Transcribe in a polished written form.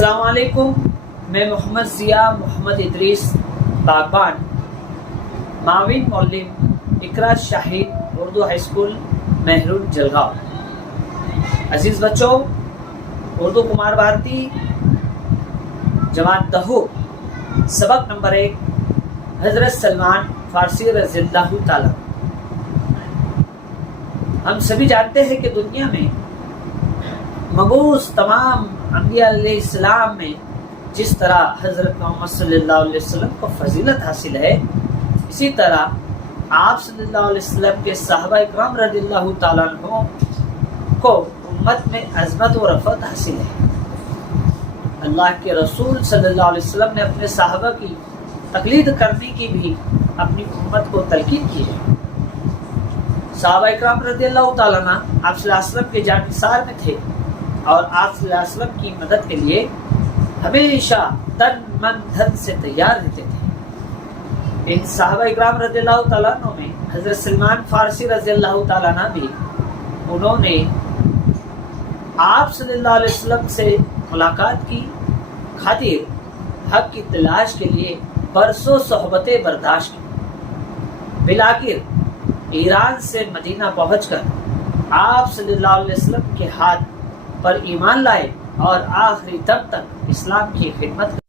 السلام علیکم، میں محمد ضیاء محمد ادریس باغبان، معاون معلم اقرا شاہد اردو ہائی اسکول مہرون جلگاؤں۔ عزیز بچوں، اردو کمار بھارتی جماعت دہو سبق نمبر 1 حضرت سلمان فارسی رضی اللہ تعالیٰ۔ ہم سبھی جانتے ہیں کہ دنیا میں مبعوث تمام انبیاء علیہ السلام میں جس طرح حضرت محمد صلی اللہ علیہ وسلم کو فضیلت حاصل ہے، اسی طرح آپ صلی اللہ علیہ وسلم کے صحابہ اکرام رضی اللہ تعالیٰ عنہ کو امت میں عظمت و رفعت حاصل ہے۔ اللہ کے رسول صلی اللہ علیہ وسلم نے اپنے صحابہ کی تقلید کرنے کی بھی اپنی امت کو تلقین کی ہے۔ صحابہ اکرام رضی اللہ تعالیٰ عنہ آپ صلی اللہ علیہ وسلم کے جانثار میں تھے اور آپ صلی اللہ علیہ وسلم کی مدد کے لیے ہمیشہ تن من دھن سے تیار رہتے تھے۔ ان صحابہ اکرام رضی اللہ تعالیٰ عنہ میں حضرت سلمان فارسی رضی اللہ تعالیٰ عنہ بھی، انہوں نے آپ صلی اللہ علیہ وسلم سے ملاقات کی خاطر حق کی تلاش کے لیے برسوں صحبتیں برداشت کی۔ بالآخر ایران سے مدینہ پہنچ کر آپ صلی اللہ علیہ وسلم کے ہاتھ پر ایمان لائے اور آخری دم تک اسلام کی خدمت